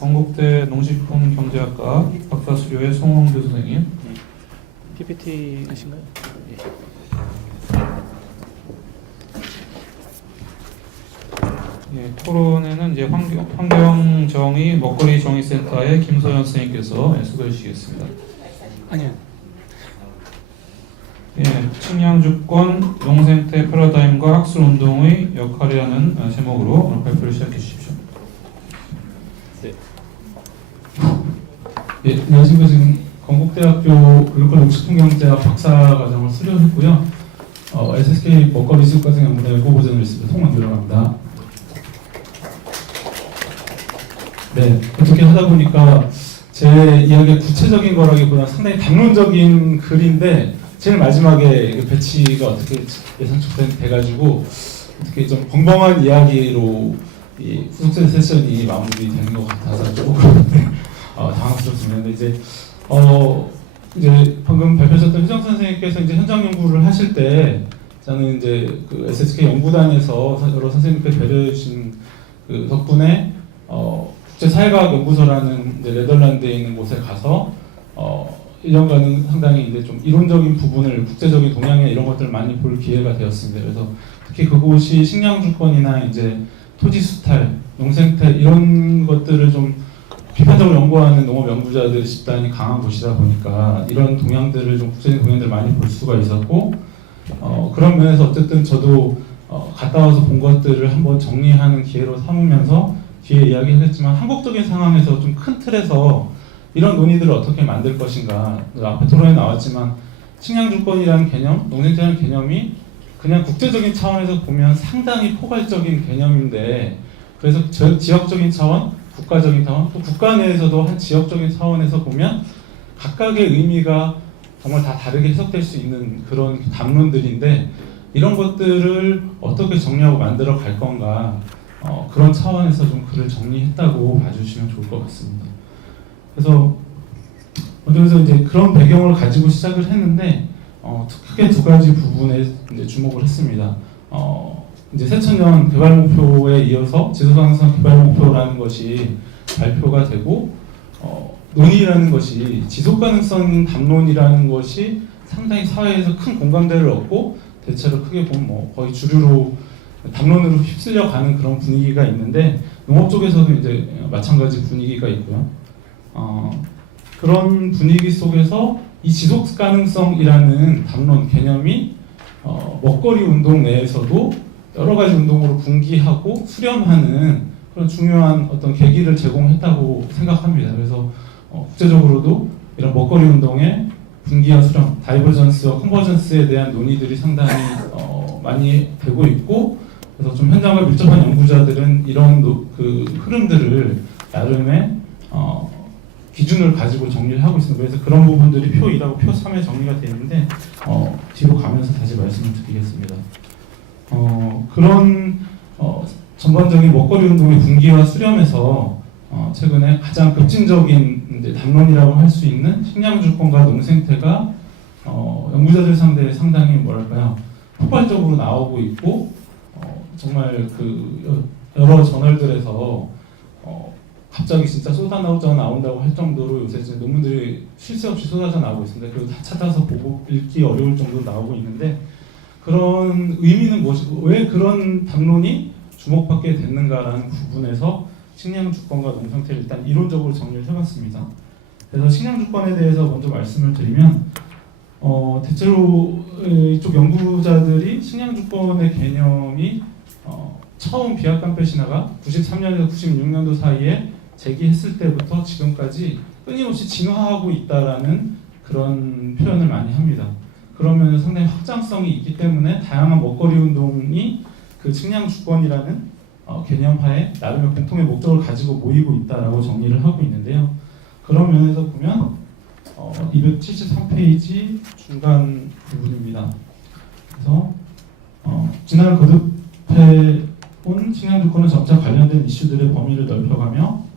건국대 농식품경제학과 박사수료의 송원규 선생님. PPT이신가요? 예, 토론에는 이제 환경정의 먹거리 정의센터의 김소연 선생님께서 수고해 주시겠습니다. 아니요. 예, 식량주권, 농생태 패러다임과 학술운동의 역할이라는 제목으로 오늘 발표를 시작해 주십시오. 네. 예, 안녕하십니까. 지금 건국대학교 글로벌 농식품경제학 박사과정을 수료했고요. SSK 먹거리 지속가정 연구대 후보자로 있습니다. 송원규라고 합니다. 네, 어떻게 하다 보니까 제 이야기가 구체적인 거라기보다 상당히 담론적인 글인데 제일 마지막에 배치가 어떻게 예상돼가지고 어떻게 좀 벙벙한 이야기로 이 후속 세션이 마무리되는 것 같아서 조금 당황스럽습니다. 근데 이제 방금 발표하셨던 희정 선생님께서 이제 현장 연구를 하실 때 저는 이제 그 SSK 연구단에서 여러 선생님께 배려해 주신 그 덕분에 국제사회과학연구소라는 이제 네덜란드에 있는 곳에 가서 1년간은 상당히 이제 좀 이론적인 부분을 국제적인 동향이나 이런 것들을 많이 볼 기회가 되었습니다. 그래서 특히 그곳이 식량주권이나 이제 토지 수탈, 농생태 이런 것들을 좀 비판적으로 연구하는 농업 연구자들 집단이 강한 곳이다 보니까 이런 동향들을 좀 국제적인 동향들을 많이 볼 수가 있었고 그런 면에서 어쨌든 저도 갔다 와서 본 것들을 한번 정리하는 기회로 삼으면서 뒤에 이야기했지만 한국적인 상황에서 좀 큰 틀에서 이런 논의들을 어떻게 만들 것인가. 앞에 토론에 나왔지만 식량주권이라는 개념, 농생태라는 개념이 그냥 국제적인 차원에서 보면 상당히 포괄적인 개념인데 그래서 지역적인 차원, 국가적인 차원, 또 국가 내에서도 한 지역적인 차원에서 보면 각각의 의미가 정말 다 다르게 해석될 수 있는 그런 담론들인데 이런 것들을 어떻게 정리하고 만들어 갈 건가 그런 차원에서 좀 글을 정리했다고 봐주시면 좋을 것 같습니다. 그래서 이제 그런 배경을 가지고 시작을 했는데 크게 두 가지 부분에 이제 주목을 했습니다. 이제 새천년 개발 목표에 이어서 지속가능성 개발 목표라는 것이 발표가 되고 논의라는 것이 지속가능성 담론이라는 것이 상당히 사회에서 큰 공감대를 얻고 대체로 크게 보면 뭐 거의 주류로 담론으로 휩쓸려 가는 그런 분위기가 있는데 농업 쪽에서도 이제 마찬가지 분위기가 있고요. 그런 분위기 속에서 이 지속가능성이라는 담론 개념이 먹거리 운동 내에서도 여러 가지 운동으로 분기하고 수렴하는 그런 중요한 어떤 계기를 제공했다고 생각합니다. 그래서 국제적으로도 이런 먹거리 운동의 분기와 수렴, 다이버전스와 컨버전스에 대한 논의들이 상당히 많이 되고 있고 그래서 좀 현장과 밀접한 연구자들은 이런 그 흐름들을 나름의 기준을 가지고 정리를 하고 있습니다. 그래서 그런 부분들이 표 2하고 표 3에 정리가 되어 있는데 뒤로 가면서 다시 말씀을 드리겠습니다. 그런 전반적인 먹거리 운동의 분기와 수렴에서 최근에 가장 급진적인 이제 담론이라고 할 수 있는 식량주권과 농생태가 연구자들 상대에 상당히 뭐랄까요 폭발적으로 나오고 있고 정말 그 여러 저널들에서 갑자기 진짜 나온다고 할 정도로 요새 논문들이 쉴 새 없이 쏟아져 나오고 있습니다. 그리고 다 찾아서 보고 읽기 어려울 정도로 나오고 있는데 그런 의미는 무엇이고 왜 그런 담론이 주목받게 됐는가라는 부분에서 식량주권과 농생태를 일단 이론적으로 정리를 해봤습니다. 그래서 식량주권에 대해서 먼저 말씀을 드리면 대체로 이쪽 연구자들이 식량주권의 개념이 처음 비약관표 신화가 93년에서 96년도 사이에 제기했을 때부터 지금까지 끊임없이 진화하고 있다라는 그런 표현을 많이 합니다. 그러면 상당히 확장성이 있기 때문에 다양한 먹거리 운동이 그 식량주권이라는 개념하에 나름의 공통의 목적을 가지고 모이고 있다라고 정리를 하고 있는데요. 그런 면에서 보면 273페이지 중간 부분입니다. 그래서 지난 거듭해 온 식량주권은 점차 관련된 이슈들의 범위를 넓혀가며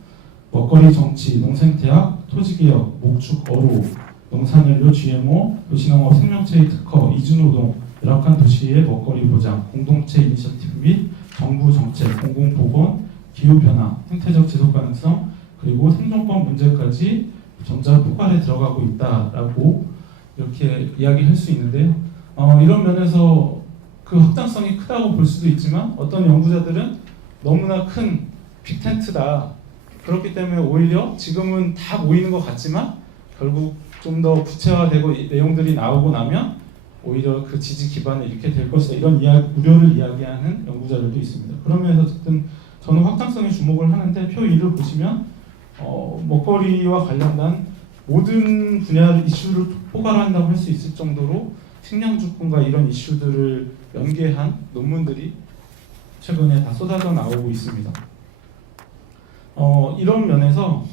먹거리 정치, 농생태학, 토지개혁, 목축, 어로, 농산연료, GMO, 도시농업, 생명체의 특허, 이주노동, 열악한 도시의 먹거리 보장, 공동체 이니셔티브 및 정부 정책, 공공보건, 기후변화, 생태적 지속가능성, 그리고 생존권 문제까지 점차 포괄에 들어가고 있다라고 이렇게 이야기할 수 있는데요. 이런 면에서 그 확장성이 크다고 볼 수도 있지만 어떤 연구자들은 너무나 큰 빅텐트다. 그렇기 때문에 오히려 지금은 다 모이는 것 같지만 결국 좀 더 구체화되고 내용들이 나오고 나면 오히려 그 지지 기반을 잃게 될 것이다. 이런 우려를 이야기하는 연구자들도 있습니다. 그런 면에서 어쨌든 저는 확장성에 주목을 하는데 표 2를 보시면 먹거리와 관련된 모든 분야의 이슈를 포괄한다고 할 수 있을 정도로 식량주권과 이런 이슈들을 연계한 논문들이 최근에 다 쏟아져 나오고 있습니다. 이런 면에서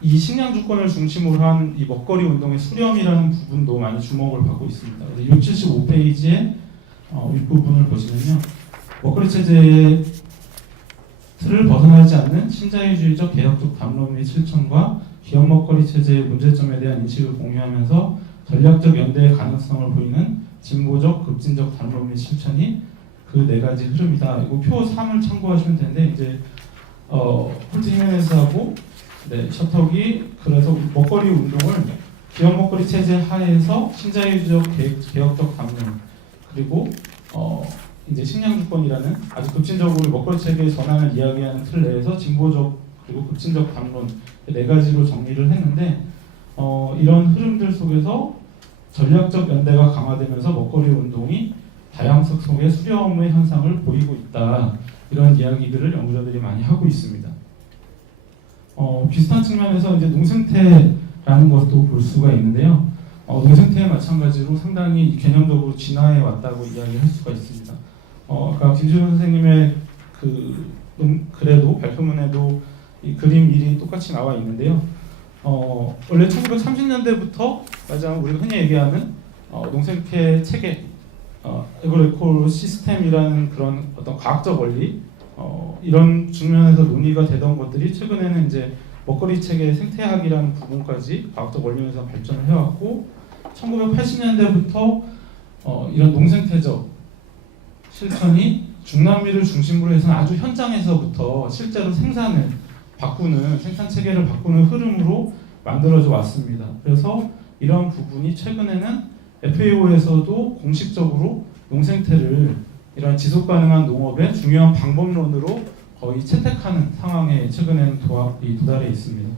이 식량주권을 중심으로 한 이 먹거리 운동의 수렴이라는 부분도 많이 주목을 받고 있습니다. 675페이지의 윗부분을 보시면요. 먹거리 체제의 틀을 벗어나지 않는 신자유주의적 개혁적 담론 및 실천과 기업 먹거리 체제의 문제점에 대한 인식을 공유하면서 전략적 연대의 가능성을 보이는 진보적 급진적 담론 및 실천이 그 네 가지 흐름이다. 이거 표 3을 참고하시면 되는데 이제 홀트 히메네스하고 셔터기 그래서 먹거리 운동을 기업 먹거리 체제 하에서 신자유주의적 개혁적 담론 그리고 이제 식량주권이라는 아주 급진적으로 먹거리 체계의 전환을 이야기하는 틀 내에서 진보적 그리고 급진적 담론 네 가지로 정리를 했는데 이런 흐름들 속에서 전략적 연대가 강화되면서 먹거리 운동이 다양성 속의 수렴의 현상을 보이고 있다. 이런 이야기들을 연구자들이 많이 하고 있습니다. 비슷한 측면에서 이제 농생태라는 것도 볼 수가 있는데요. 농생태에 마찬가지로 상당히 개념적으로 진화해 왔다고 이야기할 수가 있습니다. 아까 김지훈 선생님의 그 글에도 발표문에도 이 그림 일이 똑같이 나와 있는데요. 원래 1930년대부터 가장 우리가 흔히 얘기하는 농생태 체계, 에그로에콜 시스템이라는 그런 어떤 과학적 원리, 이런 측면에서 논의가 되던 것들이 최근에는 이제 먹거리 체계 생태학이라는 부분까지 과학적 원리에서 발전을 해왔고 1980년대부터 이런 농생태적 실천이 중남미를 중심으로 해서는 아주 현장에서부터 실제로 생산을 바꾸는 생산 체계를 바꾸는 흐름으로 만들어져 왔습니다. 그래서 이런 부분이 최근에는 FAO에서도 공식적으로 농생태를 이런 지속 가능한 농업의 중요한 방법론으로 거의 채택하는 상황에 최근에는 도달해 있습니다.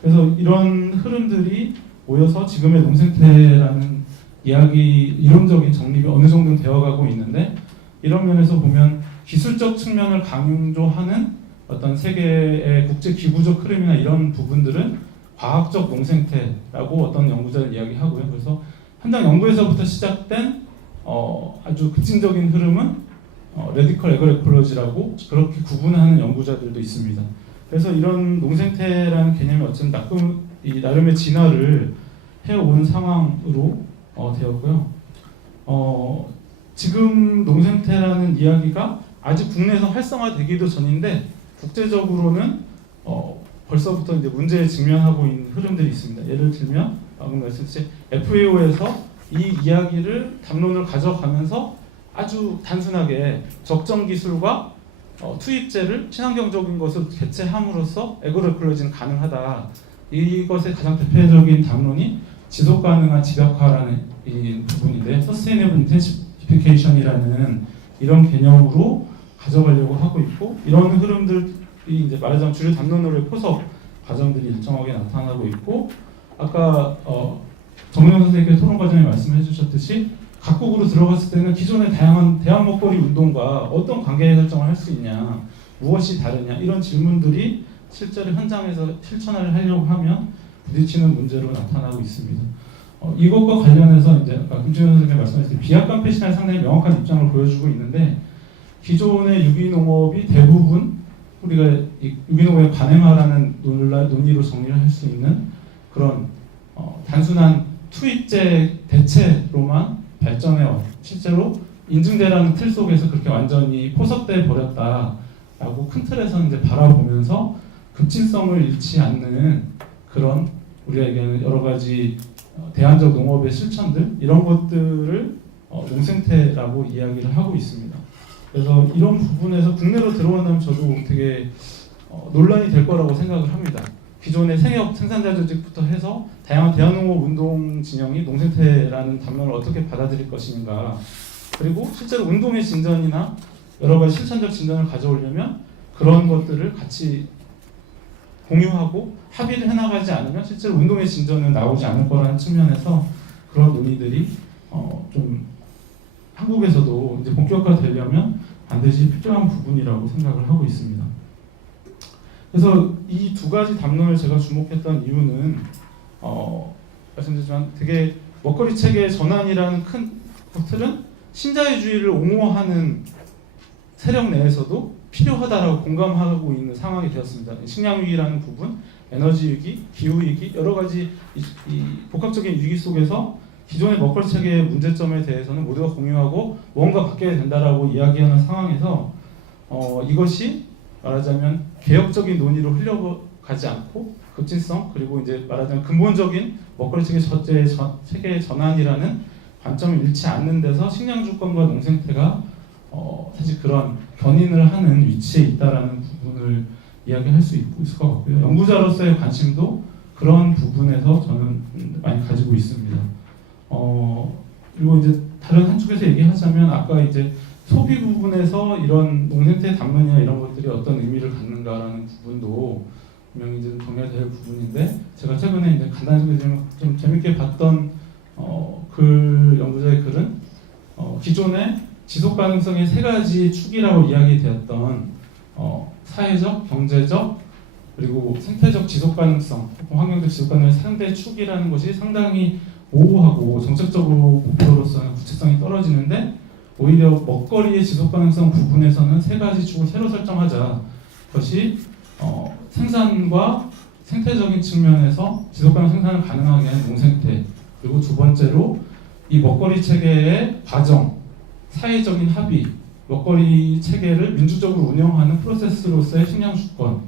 그래서 이런 흐름들이 모여서 지금의 농생태라는 이야기 이론적인 정립이 어느 정도 되어가고 있는데 이런 면에서 보면 기술적 측면을 강조하는 어떤 세계의 국제 기구적 흐름이나 이런 부분들은 과학적 농생태라고 어떤 연구자들 이야기하고요. 그래서 현장 연구에서부터 시작된 아주 급진적인 흐름은 레디컬 에그로에콜로지라고 그렇게 구분하는 연구자들도 있습니다. 그래서 이런 농생태라는 개념이 어쨌든 나름의 진화를 해온 상황으로 되었고요. 지금 농생태라는 이야기가 아직 국내에서 활성화되기도 전인데 국제적으로는 벌써부터 이제 문제에 직면하고 있는 흐름들이 있습니다. 예를 들면 방금 말씀드린 FAO에서 이 이야기를 담론을 가져가면서 아주 단순하게 적정 기술과 투입제를 친환경적인 것을 개최함으로써 에그로에콜로지는 가능하다. 이것의 가장 대표적인 담론이 지속 가능한 집약화라는 이 부분인데 Sustainable Intensification이라는 이런 개념으로 가져가려고 하고 있고 이런 흐름들이 이제 말하자면 주류 담론으로의 포석 과정들이 일정하게 나타나고 있고 아까 정명 선생님께서 토론 과정에 말씀해 주셨듯이 각국으로 들어갔을 때는 기존의 다양한 대학 먹거리 운동과 어떤 관계 설정을 할 수 있냐, 무엇이 다르냐 이런 질문들이 실제로 현장에서 실천을 하려고 하면 부딪히는 문제로 나타나고 있습니다. 이것과 관련해서 이제 아까 김준현 선생님이 말씀하신 비약관 패신에 상당히 명확한 입장을 보여주고 있는데 기존의 유기농업이 대부분 우리가 유기농업의 관행화라는 논리로 정리를 할 수 있는 그런 단순한 투입제 대체로만 발전해와 실제로 인증제라는 틀 속에서 그렇게 완전히 포섭돼 버렸다라고 큰 틀에서 이제 바라보면서 급진성을 잃지 않는 그런 우리가 얘기하는 여러 가지 대안적 농업의 실천들 이런 것들을 농생태라고 이야기를 하고 있습니다. 그래서 이런 부분에서 국내로 들어온다면 저도 되게 논란이 될 거라고 생각을 합니다. 기존의 생협 생산자 조직부터 해서 다양한 대한농업 운동 진영이 농생태라는 담론을 어떻게 받아들일 것인가, 그리고 실제로 운동의 진전이나 여러 가지 실천적 진전을 가져오려면 그런 것들을 같이 공유하고 합의를 해나가지 않으면 실제로 운동의 진전은 나오지 않을 거라는 측면에서 그런 논의들이 좀 한국에서도 이제 본격화되려면 반드시 필요한 부분이라고 생각을 하고 있습니다. 그래서 이 두 가지 담론을 제가 주목했던 이유는 말씀드렸지만 되게 먹거리 체계의 전환이라는 큰 틀은 신자유주의를 옹호하는 세력 내에서도 필요하다라고 공감하고 있는 상황이 되었습니다. 식량위기라는 부분, 에너지위기, 기후위기, 여러 가지 이 복합적인 위기 속에서 기존의 먹거리 체계의 문제점에 대해서는 모두가 공유하고 뭔가 바뀌어야 된다라고 이야기하는 상황에서 이것이 말하자면 개혁적인 논의로 흘러가지 않고 급진성, 그리고 이제 말하자면 근본적인 먹거리 체계의 전환이라는 관점을 잃지 않는 데서 식량주권과 농생태가 사실 그런 견인을 하는 위치에 있다라는 부분을 이야기할 수 있을 것 같고요. 연구자로서의 관심도 그런 부분에서 저는 많이 가지고 있습니다. 그리고 이제 다른 한쪽에서 얘기하자면 아까 이제 소비 부분에서 이런 농생태 담론이나 이런 것들이 어떤 의미를 갖는가라는 부분도 분명히 이제 정리가 될 부분인데, 제가 최근에 이제 간단히 좀 재밌게 봤던 글 연구자의 글은 기존의 지속 가능성의 세 가지 축이라고 이야기되었던 사회적, 경제적, 그리고 생태적 지속 가능성, 환경적 지속 가능성의 3대 축이라는 것이 상당히 모호하고 정책적으로 목표로서는 구체성이 떨어지는데, 오히려 먹거리의 지속 가능성 부분에서는 세 가지 축을 새로 설정하자. 그것이 생산과 생태적인 측면에서 지속 가능 생산을 가능하게 하는 농생태, 그리고 두 번째로 이 먹거리 체계의 과정, 사회적인 합의, 먹거리 체계를 민주적으로 운영하는 프로세스로서의 식량 주권,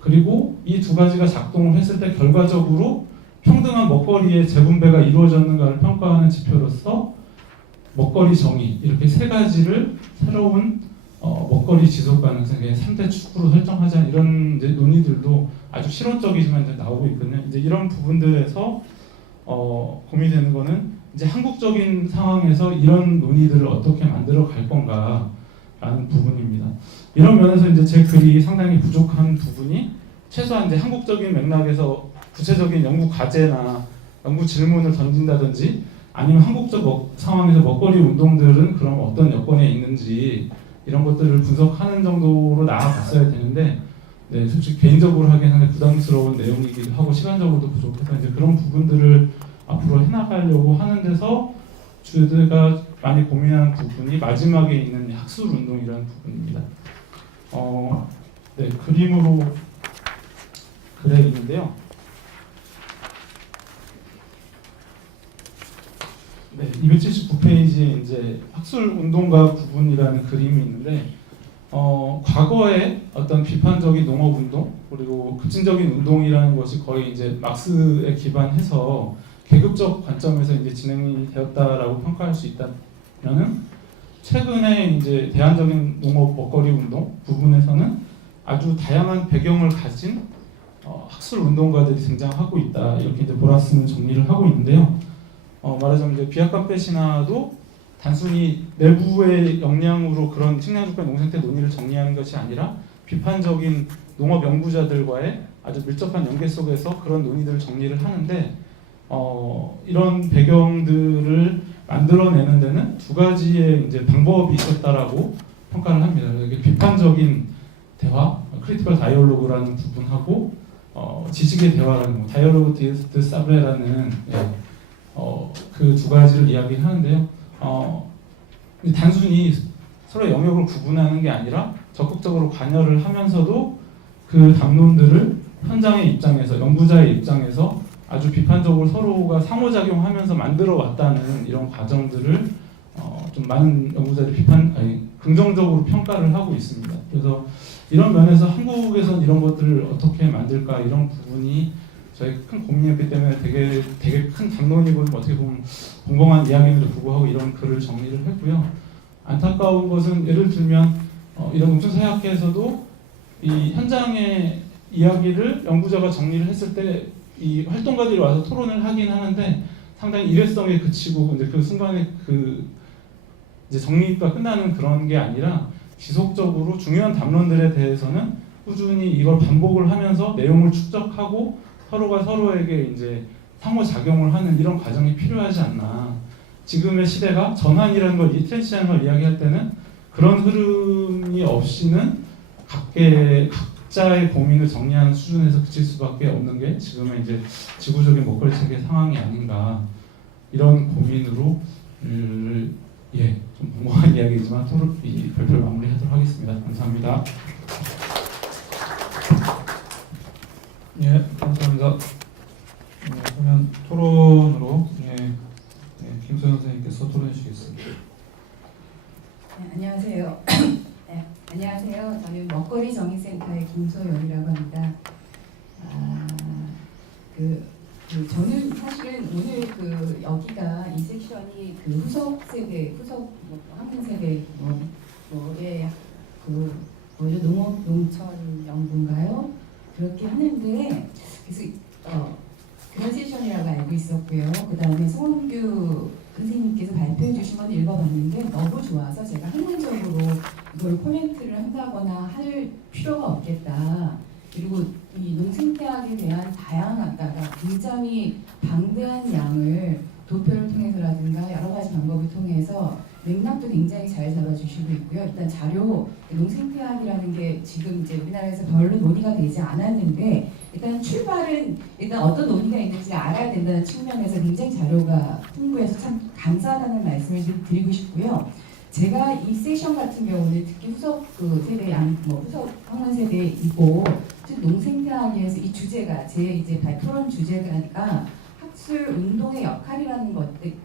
그리고 이 두 가지가 작동을 했을 때 결과적으로 평등한 먹거리의 재분배가 이루어졌는가를 평가하는 지표로서 먹거리 정의, 이렇게 세 가지를 새로운 먹거리 지속 가능성의 3대 축으로 설정하자, 이런 이제 논의들도 아주 실용적이지만 이제 나오고 있거든요. 이제 이런 부분들에서 고민되는 거는 이제 한국적인 상황에서 이런 논의들을 어떻게 만들어 갈 건가라는 부분입니다. 이런 면에서 이제 제 글이 상당히 부족한 부분이, 최소한 이제 한국적인 맥락에서 구체적인 연구 과제나 연구 질문을 던진다든지, 아니면 한국적 상황에서 먹거리 운동들은 그럼 어떤 여건에 있는지 이런 것들을 분석하는 정도로 나아갔어야 되는데, 네, 솔직히 개인적으로 하기에는 상당히 부담스러운 내용이기도 하고 시간적으로도 부족해서 이제 그런 부분들을 앞으로 해나가려고 하는 데서 주제가 많이 고민하는 부분이 마지막에 있는 학술 운동이라는 부분입니다. 네, 그림으로 그래 있는데요. 네, 279페이지에 이제 학술 운동가 부분이라는 그림이 있는데, 과거의 어떤 비판적인 농업 운동, 그리고 급진적인 운동이라는 것이 거의 이제 막스에 기반해서 계급적 관점에서 이제 진행이 되었다라고 평가할 수 있다면은, 최근에 이제 대안적인 농업 먹거리 운동 부분에서는 아주 다양한 배경을 가진 학술 운동가들이 등장하고 있다, 이렇게 이제 보라스는 정리를 하고 있는데요. 말하자면 이제 비약관 신화도 단순히 내부의 역량으로 그런 식량주권 농생태 논의를 정리하는 것이 아니라 비판적인 농업 연구자들과의 아주 밀접한 연계 속에서 그런 논의들을 정리를 하는데, 이런 배경들을 만들어내는 데는 두 가지의 이제 방법이 있었다라고 평가를 합니다. 이게 비판적인 대화, 크리티컬 다이얼로그라는 부분하고 지식의 대화라는 다이얼로그 드 사브레라는 그 두 가지를 이야기하는데요. 단순히 서로 영역을 구분하는 게 아니라 적극적으로 관여를 하면서도 그 담론들을 현장의 입장에서, 연구자의 입장에서 아주 비판적으로 서로가 상호작용하면서 만들어 왔다는 이런 과정들을 좀 많은 연구자들이 긍정적으로 평가를 하고 있습니다. 그래서 이런 면에서 한국에서는 이런 것들을 어떻게 만들까, 이런 부분이 저희 큰 고민이었기 때문에 되게 큰 담론이고 어떻게 보면 공공한 이야기임에도 불구하고 이런 글을 정리를 했고요. 안타까운 것은 예를 들면 이런 농촌사회학회에서도 이 현장의 이야기를 연구자가 정리를 했을 때 이 활동가들이 와서 토론을 하긴 하는데 상당히 일회성에 그치고 근데 그 순간에 그 이제 정리가 끝나는 그런 게 아니라 지속적으로 중요한 담론들에 대해서는 꾸준히 이걸 반복을 하면서 내용을 축적하고 서로가 서로에게 이제 상호작용을 하는 이런 과정이 필요하지 않나. 지금의 시대가 전환이라는 걸, 이 트랜지션을 걸 이야기할 때는 그런 흐름이 없이는 각자의 고민을 정리하는 수준에서 그칠 수밖에 없는 게 지금의 이제 지구적인 먹거리 체계 상황이 아닌가. 이런 고민으로 좀 무모한 이야기지만 이 발표를 마무리하도록 하겠습니다. 감사합니다. 예, 감사합니다. 그러면 토론으로 김소연 선생님께서 토론해 주시겠습니다. 네, 안녕하세요. 네, 안녕하세요. 저는 먹거리 정의센터의 김소연이라고 합니다. 저는 사실은 오늘 여기가 이 섹션이 후속 학년 세대 뭐의 농업 농촌 연구인가요? 그렇게 하는데 그래서 그런 세션이라고 알고 있었고요. 그 다음에 송은규 선생님께서 발표해 주신 건 읽어봤는데 너무 좋아서 제가 학문적으로 이걸 코멘트를 한다거나 할 필요가 없겠다. 그리고 이 농생태학에 대한 다양하다가 굉장히 방대한 양을 도표를 통해서라든가 여러 가지 방법을 통해서 맥락도 굉장히 잘 잡아주시고 있고요. 일단 자료, 농생태학이라는 게 지금 이제 우리나라에서 별로 논의가 되지 않았는데 일단 출발은 일단 어떤 논의가 있는지 알아야 된다는 측면에서 굉장히 자료가 풍부해서 참 감사하다는 말씀을 드리고 싶고요. 제가 이 세션 같은 경우는 특히 후속 후속 학년 세대이고 농생태학에서 이 주제가 제 이제 토론 주제가 학술 운동의 역할이라는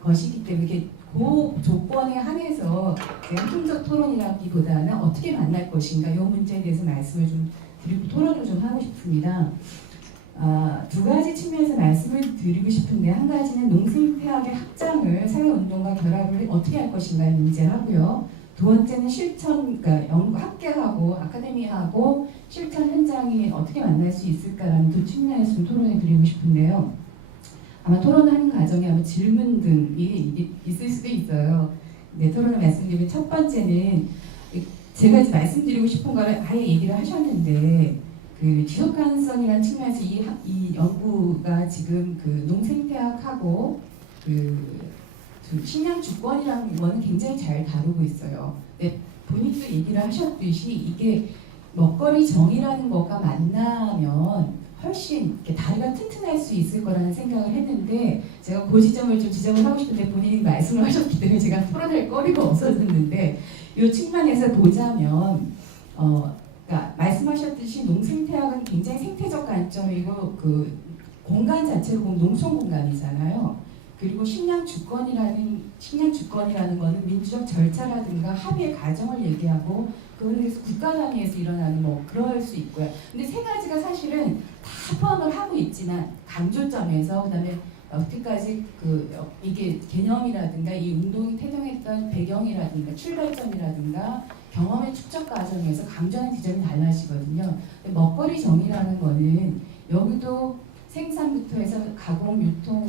것이기 때문에 이게 그 조건에 한해서 학문적 토론이라기보다는 어떻게 만날 것인가 이 문제에 대해서 말씀을 좀 드리고 토론을 좀 하고 싶습니다. 두 가지 측면에서 말씀을 드리고 싶은데 한 가지는 농생태학의 확장을 사회운동과 결합을 어떻게 할 것인가의 문제하고요. 두 번째는 실천, 그러니까 학계하고 아카데미하고 실천 현장이 어떻게 만날 수 있을까라는 두 측면에서 좀 토론을 드리고 싶은데요. 아마 토론하는 과정에 아마 질문 등이 있을 수도 있어요. 네, 토론을 말씀드리면 첫 번째는 제가 이제 말씀드리고 싶은 거를 아예 얘기를 하셨는데 지속 가능성이라는 측면에서 이 연구가 지금 농생태학하고 식량 주권이라는 거는 굉장히 잘 다루고 있어요. 근데 본인도 얘기를 하셨듯이 이게 먹거리 정의라는 거가 만나면 훨씬 이렇게 다리가 튼튼할 수 있을 거라는 생각을 했는데 제가 그 지점을 좀 지적을 하고 싶은데 본인이 말씀을 하셨기 때문에 제가 토론할 거리가 없었는데 이 측면에서 보자면 그러니까 말씀하셨듯이 농생태학은 굉장히 생태적 관점이고 공간 자체로 보면 농촌 공간이잖아요. 그리고 식량 주권이라는 거는 민주적 절차라든가 합의의 과정을 얘기하고 그거에 대해서 국가 단위에서 일어나는 그럴 수 있고요. 근데 세 가지가 사실은 다 포함을 하고 있지만 강조점에서 그다음에 여태까지 이게 개념이라든가 이 운동이 태동했던 배경이라든가 출발점이라든가 경험의 축적 과정에서 강조하는 지점이 달라지거든요. 먹거리 정의라는 거는 여기도 생산부터 해서 가공, 유통,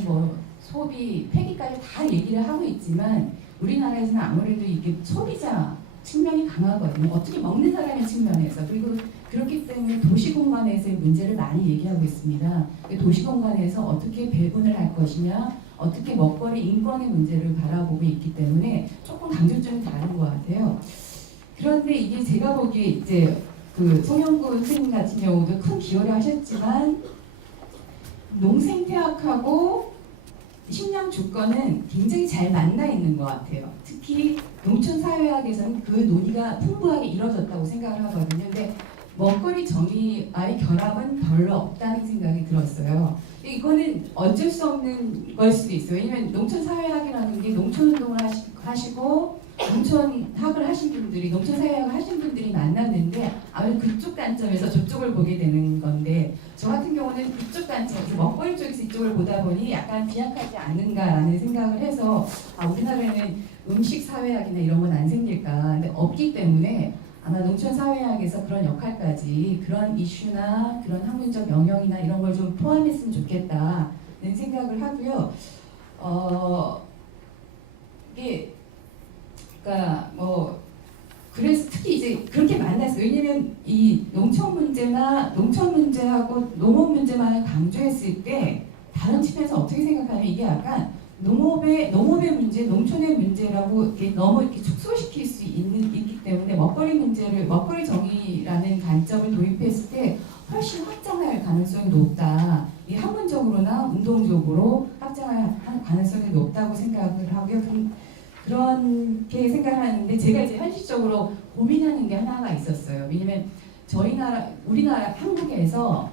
소비, 폐기까지 다 얘기를 하고 있지만 우리나라에서는 아무래도 이게 소비자 측면이 강하거든요. 어떻게 먹는 사람의 측면에서. 그리고 그렇기 때문에 도시공간에서의 문제를 많이 얘기하고 있습니다. 도시공간에서 어떻게 배분을 할 것이냐, 어떻게 먹거리 인권의 문제를 바라보고 있기 때문에 조금 강조점이 다른 것 같아요. 그런데 이게 제가 보기에 이제 송영구 선생님 같은 경우도 큰 기여를 하셨지만 농생태학하고 식량 주권은 굉장히 잘 만나 있는 것 같아요. 특히 농촌사회학에서는 그 논의가 풍부하게 이루어졌다고 생각을 하거든요. 근데 먹거리 정의와의 결합은 별로 없다는 생각이 들었어요. 이거는 어쩔 수 없는 걸 수도 있어요. 왜냐면 농촌사회학이라는 게 농촌운동을 하시고 농촌학을 하신 분들이 농촌사회학을 하신 분들이 만났는데 아무래도 그쪽 관점에서 저쪽을 보게 되는 건데 저 같은 경우는 이쪽 관점에서 먹거리 쪽에서 이쪽을 보다 보니 약간 비약하지 않는가라는 생각을 해서 우리나라에는 음식 사회학이나 이런 건 안 생길까 근데 없기 때문에 아마 농촌사회학에서 그런 역할까지 그런 이슈나 그런 학문적 영역이나 이런 걸 좀 포함했으면 좋겠다는 생각을 하고요. 이게 그러니까 뭐 그래서 특히 이제 그렇게 만났어요. 왜냐면 이 농촌 문제하고 농업 문제만 강조했을 때 다른 측면에서 어떻게 생각하면 이게 약간 농업의 문제, 농촌의 문제라고 이렇게 너무 이렇게 축소시킬 수 있기 때문에 먹거리 정의라는 관점을 도입했을 때 훨씬 확장할 가능성이 높다. 이 학문적으로나 운동적으로 확장할 가능성이 높다고 생각을 하고요. 그렇게 생각하는데 제가 이제 현실적으로 고민하는 게 하나가 있었어요. 왜냐면 우리나라 한국에서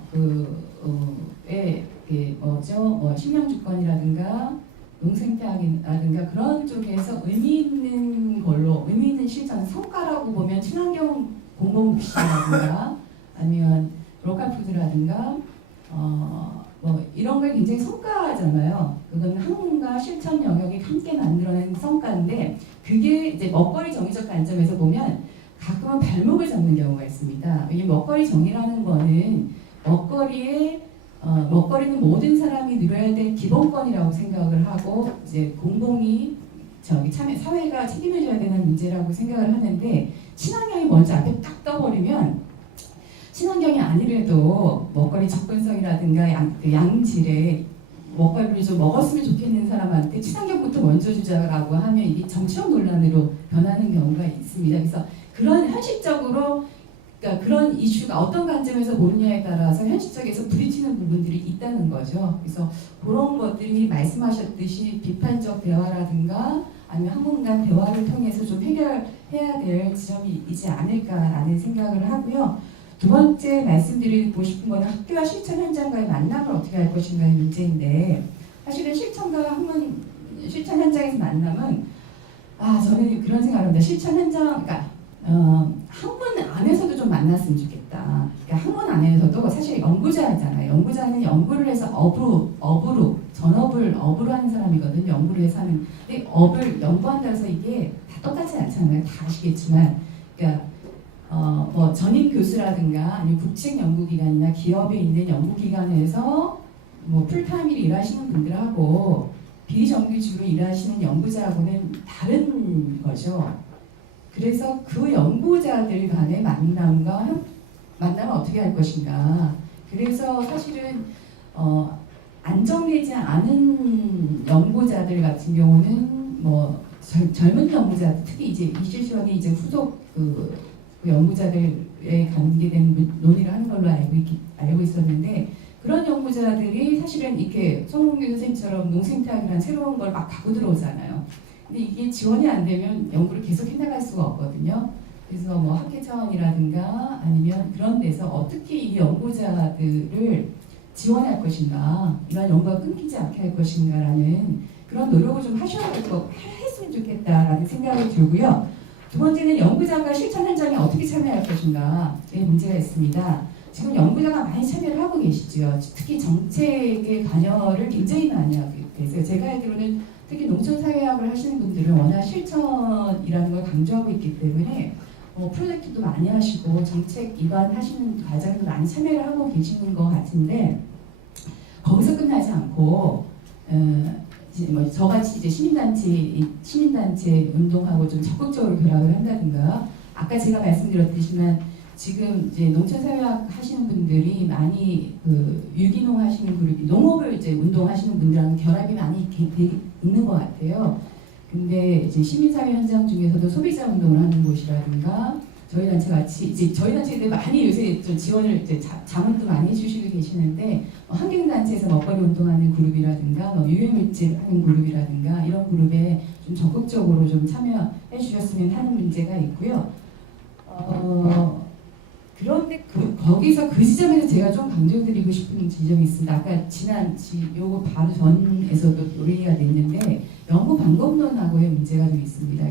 식량주권이라든가 농생태학이라든가 그런 쪽에서 의미 있는 실천 성과라고 보면 친환경 공공부시라든가 아니면 로컬푸드라든가 뭐 이런 걸 굉장히 성과잖아요. 그건 학문과 실천 영역이 함께 만들어낸 성과인데 그게 이제 먹거리 정의적 관점에서 보면 가끔은 발목을 잡는 경우가 있습니다. 왜냐면 먹거리 정의라는 거는 먹거리는 모든 사람이 누려야 될 기본권이라고 생각을 하고 이제 공공이 사회가 책임져야 되는 문제라고 생각을 하는데 친환경이 먼저 앞에 딱 떠버리면 친환경이 아니래도 먹거리 접근성이라든가 양질의 먹거리를 좀 먹었으면 좋겠는 사람한테 친환경부터 먼저 주자라고 하면 이게 정치적 논란으로 변하는 경우가 있습니다. 그래서 그런 현실적으로 그러니까 그런 이슈가 어떤 관점에서 보느냐에 따라서 현실적에서 부딪히는 부분들이 있다는 거죠. 그래서 그런 것들이 말씀하셨듯이 비판적 대화라든가 아니면 학문 간 대화를 통해서 좀 해결해야 될 지점이 있지 않을까라는 생각을 하고요. 두 번째 말씀드리고 싶은 거는 학교와 실천 현장과의 만남을 어떻게 할 것인가의 문제인데 사실은 실천 현장에서 만남은 저는 그런 생각을 합니다. 실천 현장, 그러니까 학문 안에서도 좀 만났으면 좋겠다. 그러니까 학문 안에서도 사실 연구자잖아요. 연구자는 연구를 해서 업으로 하는 사람이거든요. 연구를 해서 하는. 근데 업을 연구한다고 해서 이게 다 똑같지 않잖아요. 다 아시겠지만. 그러니까 뭐 전임 교수라든가 아니면 국책 연구기관이나 기업에 있는 연구기관에서 뭐 풀타임으로 일하시는 분들하고 비정규직으로 일하시는 연구자하고는 다른 거죠. 그래서 그 연구자들 간의 만남을 어떻게 할 것인가. 그래서 사실은 안정되지 않은 연구자들 같은 경우는 뭐 젊은 연구자들, 특히 이제 이실시원이 이제 후속 그 연구자들에 관계된 논의를 하는 걸로 알고 있었는데 그런 연구자들이 사실은 이렇게 성공규 선생님처럼 농생태학이라는 새로운 걸 막 갖고 들어오잖아요. 근데 이게 지원이 안 되면 연구를 계속 해나갈 수가 없거든요. 그래서 뭐 학회 차원이라든가 아니면 그런 데서 어떻게 이 연구자들을 지원할 것인가, 이런 연구가 끊기지 않게 할 것인가라는 그런 노력을 좀 했으면 좋겠다라는 생각이 들고요. 두 번째는 연구자가 실천 현장에 어떻게 참여할 것인가에 문제가 있습니다. 지금 연구자가 많이 참여를 하고 계시죠. 특히 정책의 관여를 굉장히 많이 하고 계세요. 제가 알기로는 특히 농촌사회학을 하시는 분들은 워낙 실천이라는 걸 강조하고 있기 때문에 프로젝트도 많이 하시고 정책 입안하시는 과정에도 많이 참여를 하고 계시는 것 같은데 거기서 끝나지 않고 뭐 저같이 이제 시민단체 운동하고 좀 적극적으로 결합을 한다든가 아까 제가 말씀드렸듯이만 지금 이제 농촌사회학 하시는 분들이 많이 그 유기농 하시는 그룹이 농업을 이제 운동하시는 분들하고 결합이 많이 있는 것 같아요. 근데 이제 시민사회 현장 중에서도 소비자 운동을 하는 곳이라든가 저희 단체 같이 이제 저희 단체들 많이 요새 좀 지원을 이제 자문도 많이 해주시고 계시는데 환경단체에서 먹거리 운동하는 그룹이라든가 유해물질 하는 그룹이라든가 이런 그룹에 좀 적극적으로 좀 참여해 주셨으면 하는 문제가 있고요. 그런데 거기서 그 지점에서 제가 좀 강조드리고 싶은 지점이 있습니다. 아까 요거 바로 전에서도 논의가 됐는데 연구 방법론하고의 문제가 좀 있습니다.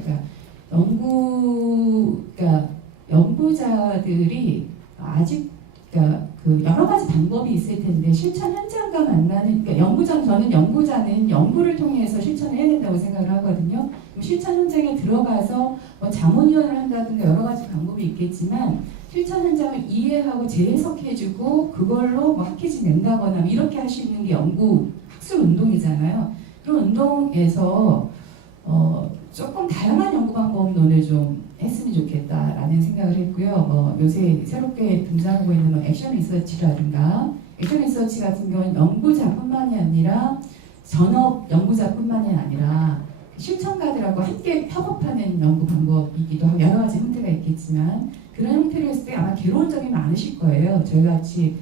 그러니까 연구자들이 아직 그러니까 그 여러 가지 방법이 있을 텐데 실천 현장과 만나는 그러니까 저는 연구자는 연구를 통해서 실천을 해야 된다고 생각을 하거든요. 실천 현장에 들어가서 뭐 자문위원을 한다든가 여러 가지 방법이 있겠지만 실천 현장을 이해하고 재해석해주고 그걸로 뭐 학회지 낸다거나 이렇게 할 수 있는 게 연구 학술 운동이잖아요. 그런 운동에서 조금 다양한 연구 방법론을 좀 했으면 좋겠다라는 생각을 했고요. 뭐 요새 새롭게 등장하고 있는 뭐 액션 리서치라든가 액션 리서치 같은 경우는 연구자뿐만이 아니라 전업 연구자뿐만이 아니라 실천가들하고 함께 협업하는 연구 방법이기도 하고 여러 가지 형태가 있겠지만 그런 형태를 했을 때 아마 괴로운 점이 많으실 거예요. 저희같이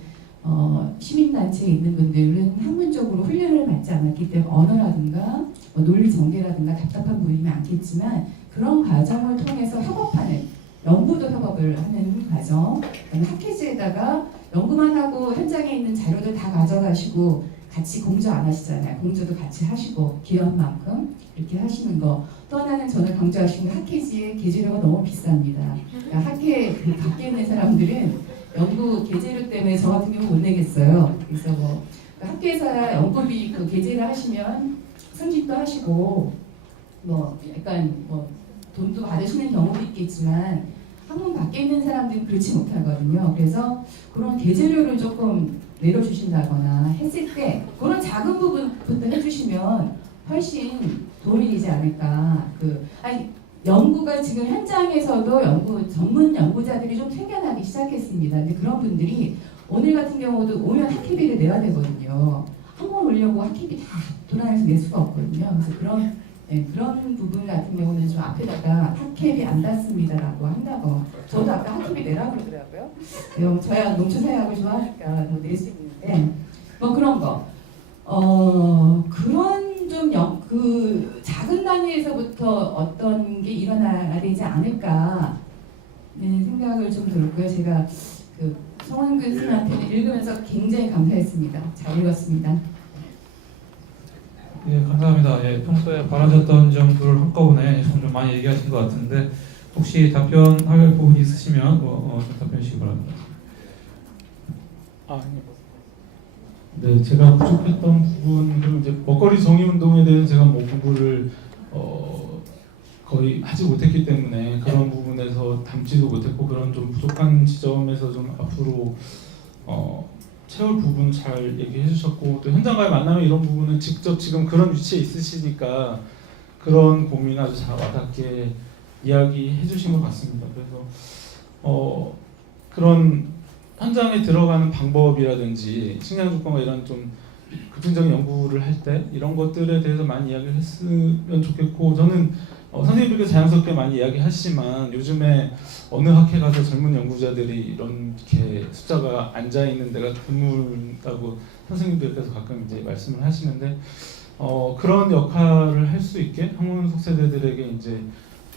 시민단체에 있는 분들은 학문적으로 훈련을 받지 않았기 때문에 언어라든가 논리 전개라든가 답답한 부분이 많겠지만 그런 과정을 통해서 협업하는 연구도 협업을 하는 과정 그다음에 학회지에다가 연구만 하고 현장에 있는 자료들 다 가져가시고 같이 공조 안 하시잖아요. 공조도 같이 하시고 기여한 만큼 이렇게 하시는 거. 또 하나는 저는 강조하시는 게 학회지의 계제료가 너무 비쌉니다. 그러니까 학회 그 밖에 있는 사람들은 연구 계제료 때문에 저 같은 경우 못 내겠어요. 그래서 뭐 학회에서 연구비 그 계제를 하시면 승진도 하시고 뭐 약간 뭐 돈도 받으시는 경우도 있겠지만 학문 밖에 있는 사람들은 그렇지 못하거든요. 그래서 그런 계제료를 조금 내려주신다거나 했을 때 그런 작은 부분부터 해주시면 훨씬 도움이 되지 않을까. 연구가 지금 현장에서도 전문 연구자들이 좀 생겨나기 시작했습니다. 근데 그런 분들이 오늘 같은 경우도 오면 학회비를 내야 되거든요. 한 번 오려고 학회비 다 돌아다니면서 낼 수가 없거든요. 그래서 그런 부분 같은 경우는 좀 앞에다가 학회비 안 받습니다라고 한다고. 저도 아까 학회비 내라고 그러더라고요. 저야 농촌사회학을 좋아하니까 뭐 낼 수 있는데 뭐 그런 거. 그런 좀 그 작은 단위에서부터 어떤 게 일어나야 되지 않을까 생각을 좀 들었고요. 제가 그 성원근 선생님한테는 읽으면서 굉장히 감사했습니다. 잘 읽었습니다. 예, 감사합니다. 예, 평소에 바라셨던 점들을 한꺼번에 좀 많이 얘기하신 것 같은데 혹시 답변할 부분이 있으시면 좀 답변해 주시기 바랍니다. 아니요. 네, 제가 부족했던 부분 그리고 이제 먹거리 정의운동에 대해서 제가 뭐 공부를 거의 하지 못했기 때문에 그런 부분에서 담지도 못했고 그런 좀 부족한 지점에서 좀 앞으로 채울 부분 잘 얘기해 주셨고 또 현장과의 만남에 이런 부분은 직접 지금 그런 위치에 있으시니까 그런 고민 아주 잘 와닿게 이야기해 주신 것 같습니다. 그래서 그런 현장에 들어가는 방법이라든지 식량주권과 이런 좀 급진적인 연구를 할 때 이런 것들에 대해서 많이 이야기를 했으면 좋겠고 저는 선생님들께서 자연스럽게 많이 이야기하시지만 요즘에 어느 학회 가서 젊은 연구자들이 이렇게 숫자가 앉아 있는 데가 드물다고 선생님들께서 가끔 이제 말씀을 하시는데 그런 역할을 할 수 있게 학문 속세대들에게 이제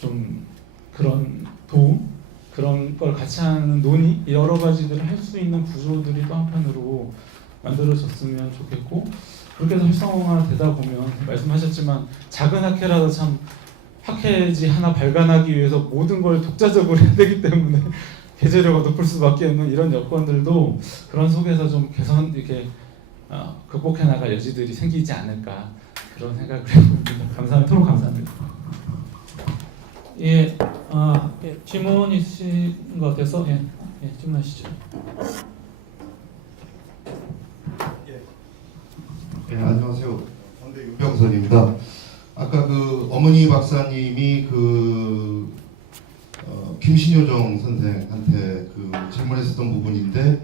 좀 그런 도움 그런 걸 같이 하는 논의 여러 가지들을 할 수 있는 구조들이 또 한편으로 만들어졌으면 좋겠고 그렇게 해서 활성화되다 보면 말씀하셨지만 작은 학회라도 참 학회지 하나 발간하기 위해서 모든 걸 독자적으로 해야 되기 때문에 계제료가 높을 수밖에 없는 이런 여건들도 그런 속에서 좀 개선 이렇게 극복해 나갈 여지들이 생기지 않을까 그런 생각을 해봅니다. 감사합니다. 토론 감사합니다. 예, 질문 있으신 것 같아서 질문하시죠. 네, 안녕하세요. 현대 윤병선입니다. 아까 그 어머니 박사님이 그 김신효정 선생한테 그 질문했었던 부분인데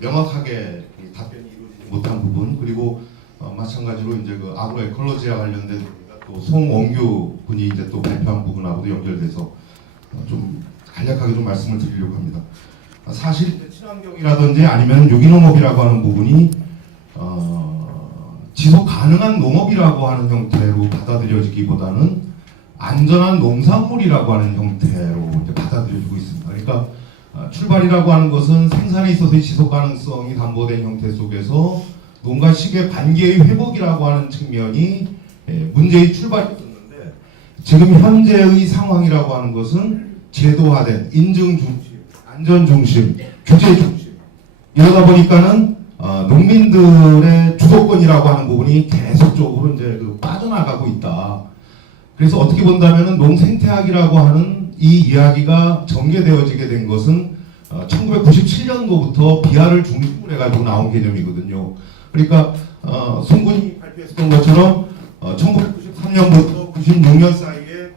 명확하게 답변이 이루어지지 못한 부분 그리고 마찬가지로 이제 그 아그로에콜로지와 관련된 또 송원규 분이 이제 또 발표한 부분하고도 연결돼서 좀 간략하게 좀 말씀을 드리려고 합니다. 사실 친환경이라든지 아니면 유기농업이라고 하는 부분이 지속 가능한 농업이라고 하는 형태로 받아들여지기보다는 안전한 농산물이라고 하는 형태로 이제 받아들여지고 있습니다. 그러니까 출발이라고 하는 것은 생산에 있어서의 지속 가능성이 담보된 형태 속에서 농가 식의 관계의 회복이라고 하는 측면이 문제의 출발이었는데 지금 현재의 상황이라고 하는 것은 제도화된 인증 중심, 안전 중심, 규제 중심, 이런 것들이 이제 다 이루어지고 있는 상황입니다. 그래서 그 부분에 대해서 좀 말씀을 드리려고 합니다. 그래서 그 부분에 대해서 이러다 보니까는 농민들의 주도권이라고 하는 부분이 계속적으로 이제 그 빠져나가고 있다. 그래서 어떻게 본다면은 농생태학이라고 하는 이 이야기가 전개되어지게 된 것은 1997년도부터 비하를 중심으로 해가지고 나온 개념이거든요. 그러니까 송군이 발표했던 것처럼 1993년부터 96년 사이에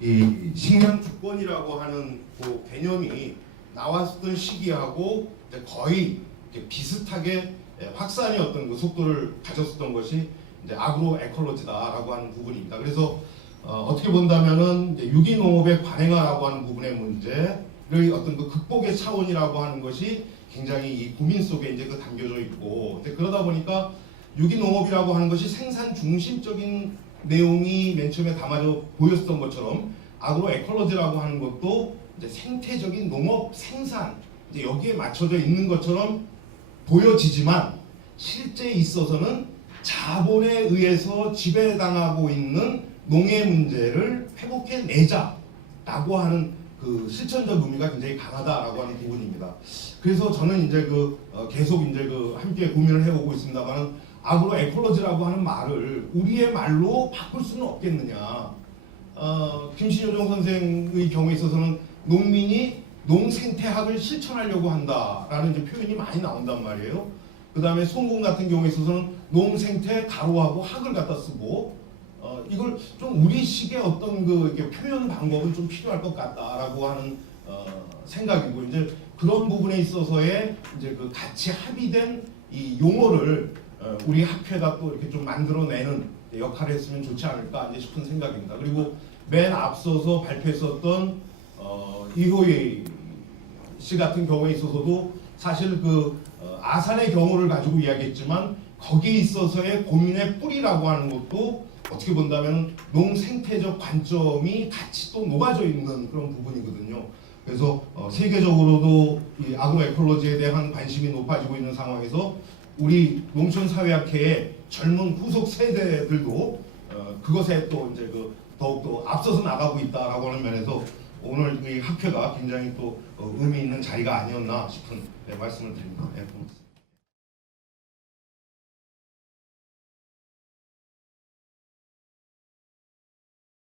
이 식량 주권이라고 하는 그 개념이 나왔던 시기하고 이제 거의 이제 비슷하게 확산의 어떤 그 속도를 가졌었던 것이 이제 아그로 에콜로지다라고 하는 부분입니다. 그래서 어떻게 본다면은 이제 유기농업의 관행화라고 하는 부분의 문제를 어떤 그 극복의 차원이라고 하는 것이 굉장히 이 고민 속에 이제 그 담겨져 있고, 이제 그러다 보니까 유기농업이라고 하는 것이 생산 중심적인 내용이 맨 처음에 담아져 보였던 것처럼 아그로 에콜로지라고 하는 것도 이제 생태적인 농업 생산 이제 여기에 맞춰져 있는 것처럼 보여지지만 실제 있어서는 자본에 의해서 지배당하고 있는 농해 문제를 회복해내자라고 하는 그 실천적 의미가 굉장히 강하다라고 하는 부분입니다. 그래서 저는 이제 계속 이제 함께 고민을 해오고 있습니다만 아그로 에콜로지라고 하는 말을 우리의 말로 바꿀 수는 없겠느냐. 김신효정 선생의 경우에 있어서는 농민이 농생태학을 실천하려고 한다라는 이제 표현이 많이 나온단 말이에요. 그 다음에 송군 같은 경우에 있어서는 농생태 가로하고 학을 갖다 쓰고 이걸 좀 우리식의 어떤 이렇게 표현 방법은 좀 필요할 것 같다라고 하는 생각이고, 이제 그런 부분에 있어서의 이제 같이 합의된 이 용어를 우리 학회가 또 이렇게 좀 만들어내는 역할을 했으면 좋지 않을까 이제 싶은 생각입니다. 그리고 맨 앞서서 발표했었던 이호희 씨 같은 경우에 있어서도 사실 아산의 경우를 가지고 이야기했지만 거기에 있어서의 고민의 뿌리라고 하는 것도 어떻게 본다면 농생태적 관점이 같이 또 녹아져 있는 그런 부분이거든요. 그래서 세계적으로도 이 아그로 에콜로지에 대한 관심이 높아지고 있는 상황에서 우리 농촌사회학회의 젊은 후속 세대들도 그것에 또 이제 더욱더 앞서서 나가고 있다라고 하는 면에서 오늘 이 학회가 굉장히 또 의미 있는 자리가 아니었나 싶은 말씀을 드립니다. 네, 고맙습니다.